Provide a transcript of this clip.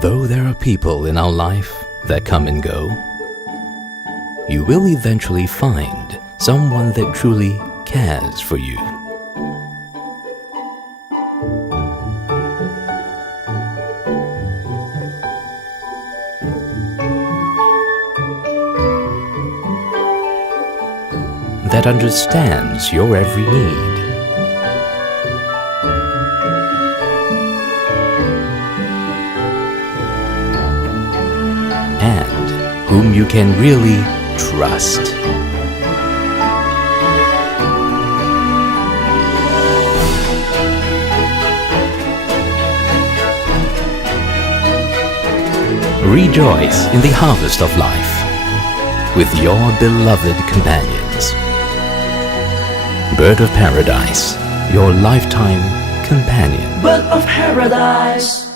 Though there are people in our life that come and go, you will eventually find someone that truly cares for you. That understands your every need. And whom you can really trust. Rejoice in the harvest of life with your beloved companions. Bird of Paradise, your lifetime companion. Bird of Paradise.